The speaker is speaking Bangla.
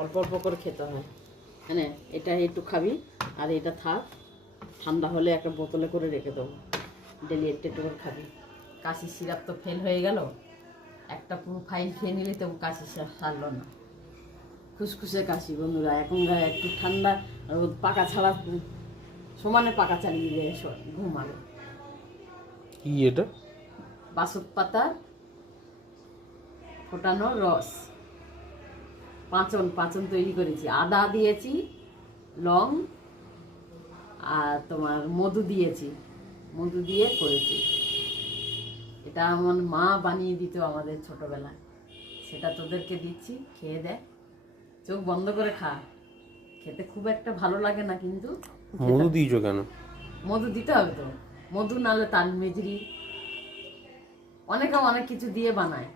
অল্প অল্প করে খেতে হয়। হ্যাঁ, এটা একটু খাবি আর এটা থাক, ঠান্ডা হলে একটা বোতলে করে রেখে দেবো, ডেলি একটু একটু করে খাবি। কাশি সিরাপ তো ফেল হয়ে গেল, একটা পুরো ফাইল খেয়ে নিলে তো কাশি সারলো না, খুসখুসে কাশি বন্ধুরা। এখন একটু ঠান্ডা রোদ পাকা ছাড়া সমানে পাকা চালিয়ে দিয়ে ঘুমাবে। কি এটা? বাসক পাতা ফোটানো রস, পাঁচন তৈরি করেছি, আদা দিয়েছি, লং আর তোমার মধু দিয়েছি, মধু দিয়ে করেছি। এটা আমার মা বানিয়ে দিত আমাদের ছোটবেলায়, সেটা তোদেরকে দিচ্ছি, খেয়ে দেখ, চোখ বন্ধ করে খা। খেতে খুব একটা ভালো লাগে না, কিন্তু মধু দিয়েছো কেন? মধু দিতে হবে তো, মধু নালে তাল মেজরি, অনেকে অনেক কিছু দিয়ে বানায়।